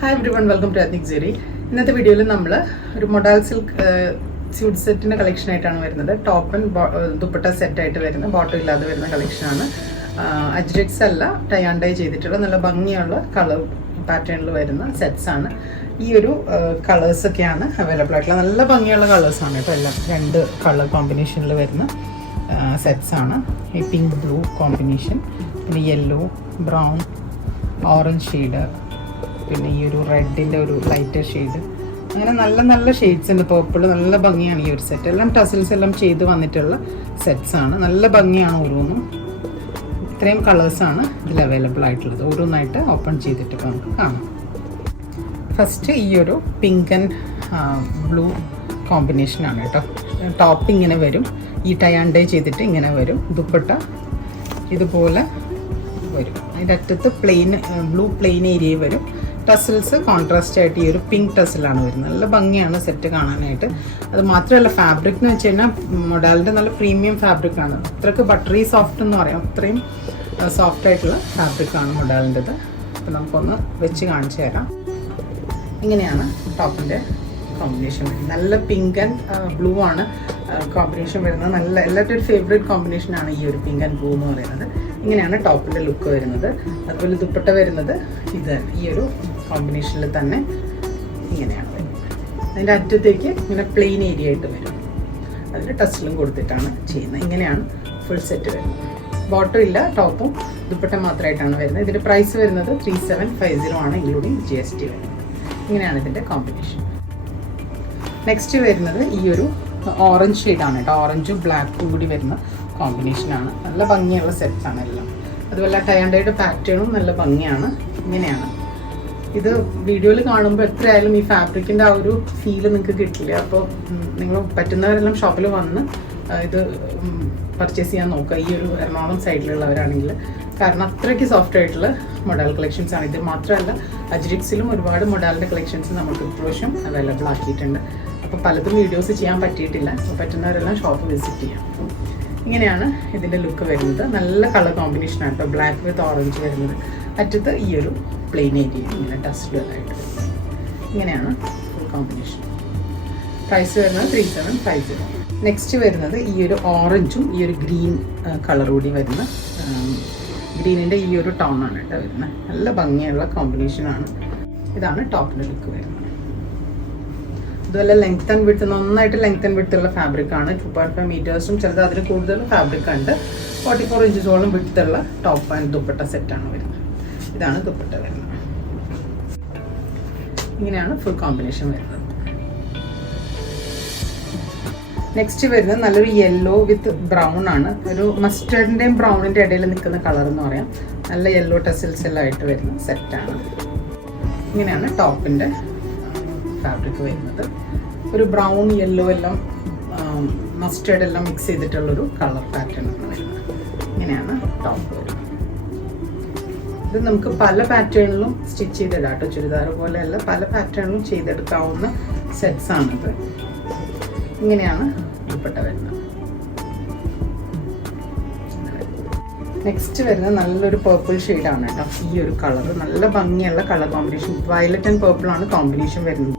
Hi everyone, welcome to Ethnic Jerry. ഇന്നത്തെ വീഡിയോയിൽ നമ്മൾ ഒരു മൊഡാൽ സിൽക്ക് സ്യൂട്ട് സെറ്റിൻ്റെ കളക്ഷൻ ആയിട്ടാണ് വരുന്നത്. ടോപ്പ് ആൻഡ് ദുപ്പട്ട സെറ്റായിട്ട് വരുന്ന ബോട്ടം ഇല്ലാതെ വരുന്ന കളക്ഷനാണ്. അജ്രക്സ് അല്ല, ടൈ ആൻഡ് ഡൈ ചെയ്തിട്ടുള്ള നല്ല ഭംഗിയുള്ള കളർ പാറ്റേണിൽ വരുന്ന സെറ്റ്സ് ആണ്. ഈ ഒരു കളേഴ്സൊക്കെയാണ് അവൈലബിൾ ആയിട്ടുള്ള നല്ല ഭംഗിയുള്ള കളേഴ്സാണ് കേട്ടോ. എല്ലാം രണ്ട് കളർ കോമ്പിനേഷനിൽ വരുന്ന സെറ്റ്സ് ആണ്. ഈ പിങ്ക് ബ്ലൂ കോമ്പിനേഷൻ, പിന്നെ യെല്ലോ, ബ്രൗൺ, ഓറഞ്ച് ഷെയ്ഡ്, പിന്നെ ഈ ഒരു റെഡിൻ്റെ ഒരു ലൈറ്റർ ഷെയ്ഡ്, അങ്ങനെ നല്ല നല്ല ഷെയ്ഡ്സ് ഉണ്ട്. പേർപ്പിൾ നല്ല ഭംഗിയാണ് ഈ ഒരു സെറ്റ്. എല്ലാം ടസിൽസ് എല്ലാം ചെയ്ത് വന്നിട്ടുള്ള സെറ്റ്സ് ആണ്. നല്ല ഭംഗിയാണ് ഓരോന്നും. ഇത്രയും കളേഴ്സാണ് ഇതിൽ അവൈലബിൾ ആയിട്ടുള്ളത്. ഓരോന്നായിട്ട് ഓപ്പൺ ചെയ്തിട്ട് നമുക്ക് കാണാം. ഫസ്റ്റ് ഈ ഒരു പിങ്ക് ആൻഡ് ബ്ലൂ കോമ്പിനേഷനാണ് കേട്ടോ. ടോപ്പ് ഇങ്ങനെ വരും, ഈ ടൈ ആൻഡ് ഡൈ ചെയ്തിട്ട് ഇങ്ങനെ വരും. ദുപ്പട്ട ഇതുപോലെ വരും. അതിൻ്റെ അറ്റത്ത് ബ്ലൂ പ്ലെയിൻ ഏരിയ വരും. ടസിൽസ് കോൺട്രാസ്റ്റ് ആയിട്ട് ഈ ഒരു പിങ്ക് ടസിലാണ് വരുന്നത്. നല്ല ഭംഗിയാണ് സെറ്റ് കാണാനായിട്ട്. അത് മാത്രമല്ല, ഫാബ്രിക് എന്ന് വെച്ച് കഴിഞ്ഞാൽ മൊഡാലിൻ്റെ നല്ല പ്രീമിയം ഫാബ്രിക്കാണ്. അത്രയ്ക്ക് ബട്ടറി സോഫ്റ്റ് എന്ന് പറയാം. അത്രയും സോഫ്റ്റ് ആയിട്ടുള്ള ഫാബ്രിക്കാണ് മൊഡാലിൻ്റെത്. അപ്പോൾ നമുക്കൊന്ന് വെച്ച് കാണിച്ചു തരാം. ഇങ്ങനെയാണ് ടോപ്പിൻ്റെ കോമ്പിനേഷൻ വരുന്നത്. നല്ല പിങ്ക് ആൻഡ് ബ്ലൂ ആണ് കോമ്പിനേഷൻ വരുന്നത്. നല്ല എല്ലാവരുടെ ഒരു ഫേവറേറ്റ് കോമ്പിനേഷനാണ് ഈ ഒരു പിങ്ക് ആൻഡ് ബ്ലൂ എന്ന് പറയുന്നത്. ഇങ്ങനെയാണ് ടോപ്പിൻ്റെ ലുക്ക് വരുന്നത്. അതുപോലെ ദുപ്പട്ട വരുന്നത് ഇത് ഈ ഒരു കോമ്പിനേഷനിൽ തന്നെ ഇങ്ങനെയാണ് വരുന്നത്. അതിൻ്റെ അറ്റത്തേക്ക് ഇങ്ങനെ പ്ലെയിൻ ഏരിയ ആയിട്ട് വരും. അതിൽ ടച്ചിലും കൊടുത്തിട്ടാണ് ചെയ്യുന്നത്. ഇങ്ങനെയാണ് ഫുൾ സെറ്റ് വരുന്നത്. ബോട്ടം ഇല്ല, ടോപ്പും ദുപ്പട്ട മാത്രമായിട്ടാണ് വരുന്നത്. ഇതിൻ്റെ പ്രൈസ് വരുന്നത് 3750 ആണ്, ഇൻക്ലൂഡിങ് GST വരുന്നത്. ഇങ്ങനെയാണ് ഇതിൻ്റെ കോമ്പിനേഷൻ. നെക്സ്റ്റ് വരുന്നത് ഈ ഒരു ഓറഞ്ച് ഷെയ്ഡാണ് കേട്ടോ. ഓറഞ്ചും ബ്ലാക്കും കൂടി വരുന്ന കോമ്പിനേഷനാണ്. നല്ല ഭംഗിയുള്ള സെറ്റ്സാണ് എല്ലാം. അതുപോലെ ടൈ ആൻഡ് ഡൈയുടെ പാറ്റേണും നല്ല ഭംഗിയാണ്. ഇങ്ങനെയാണ് ഇത് വീഡിയോയിൽ കാണുമ്പോൾ എത്രയായാലും ഈ ഫാബ്രിക്കിൻ്റെ ആ ഒരു ഫീല് നിങ്ങൾക്ക് കിട്ടില്ല. അപ്പോൾ നിങ്ങൾ പറ്റുന്നവരെല്ലാം ഷോപ്പിൽ വന്ന് ഇത് പർച്ചേസ് ചെയ്യാൻ നോക്കുക, ഈ ഒരു എറണാകുളം സൈഡിലുള്ളവരാണെങ്കിൽ. കാരണം അത്രയ്ക്ക് സോഫ്റ്റ് ആയിട്ടുള്ള മൊഡാൽ കളക്ഷൻസ് ആണ്. ഇത് മാത്രമല്ല, അജ്രിക്സിലും ഒരുപാട് മൊഡാലിൻ്റെ കളക്ഷൻസ് നമുക്ക് ഇപ്രാവശ്യം അവൈലബിൾ ആക്കിയിട്ടുണ്ട്. അപ്പോൾ പലതും വീഡിയോസ് ചെയ്യാൻ പറ്റിയിട്ടില്ല. അപ്പോൾ പറ്റുന്നവരെല്ലാം ഷോപ്പ് വിസിറ്റ് ചെയ്യാം. ഇങ്ങനെയാണ് ഇതിൻ്റെ ലുക്ക് വരുന്നത്. നല്ല കളർ കോമ്പിനേഷനാണ് കേട്ടോ. ബ്ലാക്ക് വിത്ത് ഓറഞ്ച് വരുന്നത്. അറ്റത്ത് ഈ ഒരു പ്ലെയിൻ ഏരിയ ഇങ്ങനെ ടസ്റ്റിലായിട്ട് വരുന്നത്. ഇങ്ങനെയാണ് ഫുൾ കോമ്പിനേഷൻ. പ്രൈസ് വരുന്നത് 3750. നെക്സ്റ്റ് വരുന്നത് ഈ ഒരു ഓറഞ്ചും ഈ ഒരു ഗ്രീൻ കളർ കൂടി വരുന്ന ഗ്രീനിൻ്റെ ഈ ഒരു ടോണാണ് കേട്ടോ വരുന്നത്. നല്ല ഭംഗിയുള്ള കോമ്പിനേഷനാണ്. ഇതാണ് ടോപ്പിൻ്റെ ലുക്ക് വരുന്നത്. അതുപോലെ ലെങ്ത് ആൻഡ് വിഡ്ത്ത്, നന്നായിട്ട് ലെങ്ത് ആൻഡ് വിഡ്ത്തുള്ള ഫാബ്രിക്കാണ്. 2.5 മീറ്റേഴ്സും ചിലത് അതിന് കൂടുതൽ ഫാബ്രിക് ഉണ്ട്. 44 ഇഞ്ചസോളം വിഡ്ത്തുള്ള ടോപ്പ് ആൻഡ് ദുപ്പട്ട സെറ്റാണ് വരുന്നത്. ഇതാണ് ദുപ്പട്ട വരുന്നത്. ഇങ്ങനെയാണ് ഫുൾ കോമ്പിനേഷൻ വരുന്നത്. നെക്സ്റ്റ് വരുന്നത് നല്ലൊരു യെല്ലോ വിത്ത് ബ്രൗൺ ആണ്. ഒരു മസ്റ്റേർഡിൻ്റെയും ബ്രൗണിൻ്റെ ഇടയിൽ നിൽക്കുന്ന കളർ എന്ന് പറയാം. നല്ല യെല്ലോ ടെസിൽസ് എല്ലാം ആയിട്ട് വരുന്ന സെറ്റാണ്. ഇങ്ങനെയാണ് ടോപ്പിൻ്റെ ഫാബ്രിക് വരുന്നത്. ഒരു ബ്രൗൺ യെല്ലോ എല്ലാം മസ്റ്റേർഡ് എല്ലാം മിക്സ് ചെയ്തിട്ടുള്ളൊരു കളർ പാറ്റേൺ ആണ് വരുന്നത്. ഇങ്ങനെയാണ് ടോപ്പ് വരുന്നത്. ഇത് നമുക്ക് പല പാറ്റേണിലും സ്റ്റിച്ച് ചെയ്തിടാം കേട്ടോ. ചുരിദാർ പോലെയല്ല, പല പാറ്റേണിലും ചെയ്തെടുക്കാവുന്ന സെറ്റ്സ് ആണിത്. ഇങ്ങനെയാണ് ദുപ്പട്ട വരുന്നത്. നെക്സ്റ്റ് വരുന്നത് നല്ലൊരു പേർപ്പിൾ ഷെയ്ഡാണ് കേട്ടോ. ഈ ഒരു കളർ നല്ല ഭംഗിയുള്ള colour combination. Violet and purple ആണ് കോമ്പിനേഷൻ വരുന്നത്.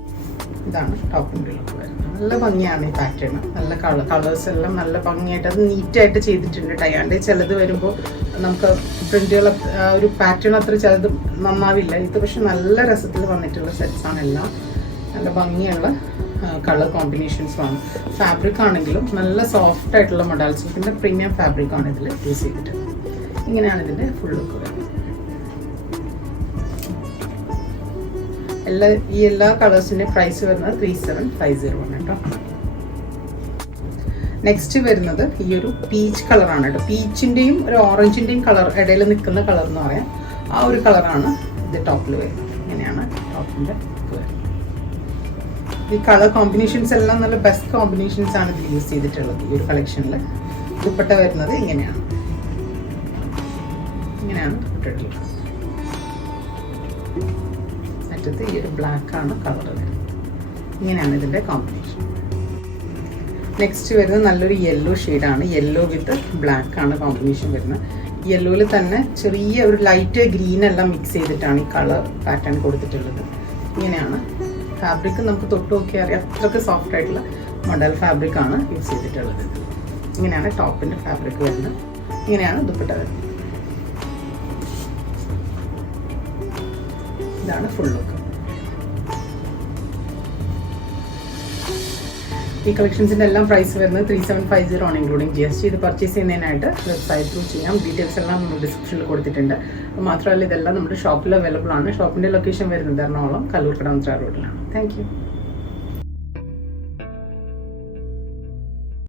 ഇതാണ് ടോപ്പിൻ്റെ ലുക്ക് വരുന്നത്. നല്ല ഭംഗിയാണ് ഈ പാറ്റേൺ. നല്ല കളേഴ്സ് എല്ലാം നല്ല ഭംഗിയായിട്ട് അത് നീറ്റായിട്ട് ചെയ്തിട്ടുണ്ട്. ടൈ ആൻഡ് ചിലത് വരുമ്പോൾ നമുക്ക് പ്രിന്റുകൾ ഒരു പാറ്റേൺ അത്ര ചിലത് നന്നാവില്ല. ഇത് പക്ഷെ നല്ല രസത്തിൽ വന്നിട്ടുള്ള സെറ്റ്സാണ് എല്ലാം. നല്ല ഭംഗിയുള്ള കളർ കോമ്പിനേഷൻസുമാണ്. ഫാബ്രിക് ആണെങ്കിലും നല്ല സോഫ്റ്റ് ആയിട്ടുള്ള മൊഡാൽ സിൽക്കിൻ്റെ പ്രീമിയം ഫാബ്രിക്കാണ് ഇതിൽ യൂസ് ചെയ്തിട്ടുള്ളത്. ഇങ്ങനെയാണ് ഇതിൻ്റെ ഫുൾ ലുക്ക് വരുന്നത്. എല്ലാ കളേഴ്സിൻ്റെ പ്രൈസ് വരുന്നത് 3750 ആണ് കേട്ടോ. നെക്സ്റ്റ് വരുന്നത് ഈ ഒരു പീച്ച് കളറാണ് കേട്ടോ. പീച്ചിൻ്റെയും ഒരു ഓറഞ്ചിൻ്റെയും കളർ ഇടയിൽ നിൽക്കുന്ന കളർ എന്ന് പറയാം. ആ ഒരു കളറാണ് ഇത് ടോപ്പിൽ വരുന്നത്. ഇങ്ങനെയാണ് ടോപ്പിൻ്റെ ലുക്ക് വരുന്നത്. ഈ കളർ കോമ്പിനേഷൻസ് എല്ലാം നല്ല ബെസ്റ്റ് കോമ്പിനേഷൻസ് ആണ് ഇതിൽ യൂസ് ചെയ്തിട്ടുള്ളത്. ഈ ഒരു കളക്ഷനിൽ ദുപ്പട്ട വരുന്നത് ഇങ്ങനെയാണ്. ഇങ്ങനെയാണ് ദുപ്പട്ട. അറ്റത്ത് ഈ ഒരു ബ്ലാക്ക് ആണ് കളർ വരുന്നത്. ഇങ്ങനെയാണ് ഇതിൻ്റെ കോമ്പിനേഷൻ. നെക്സ്റ്റ് വരുന്നത് നല്ലൊരു യെല്ലോ ഷെയ്ഡാണ്. യെല്ലോ വിത്ത് ബ്ലാക്ക് ആണ് കോമ്പിനേഷൻ വരുന്നത്. യെല്ലോയിൽ തന്നെ ചെറിയ ഒരു ലൈറ്റ് ഗ്രീൻ എല്ലാം മിക്സ് ചെയ്തിട്ടാണ് ഈ കളർ പാറ്റേൺ കൊടുത്തിട്ടുള്ളത്. ഇങ്ങനെയാണ് ഫാബ്രിക്. നമുക്ക് തൊട്ട് നോക്കിയാൽ അറിയാം അത്രയ്ക്ക് സോഫ്റ്റ് ആയിട്ടുള്ള മോഡൽ ഫാബ്രിക്കാണ് യൂസ് ചെയ്തിട്ടുള്ളത്. ഇങ്ങനെയാണ് ടോപ്പിൻ്റെ ഫാബ്രിക് വരുന്നത്. ഇങ്ങനെയാണ് ദുപ്പട്ട വരുന്നത്. ഇതാണ് ഫുൾ ലുക്ക്. ഈ കളക്ഷൻസിൻ്റെ എല്ലാം പ്രൈസ് വരുന്നത് 3750 ആണ്, ഇൻക്ലൂഡിങ് GST. ഇത് പർച്ചേസ് ചെയ്യുന്നതിനായിട്ട് വെബ്സൈറ്റ് ത്രൂ ചെയ്യാം. ഡീറ്റെയിൽസ് എല്ലാം നമ്മൾ ഡിസ്ക്രിപ്ഷനിൽ കൊടുത്തിട്ടുണ്ട്. മാത്രമല്ല ഇതെല്ലാം നമ്മുടെ ഷോപ്പിൽ അവൈലബിൾ ആണ്. ഷോപ്പിൻ്റെ ലൊക്കേഷൻ വരുന്നത് എറണാകുളം കല്ലൂർക്കട റോഡിലാണ്. Thank you.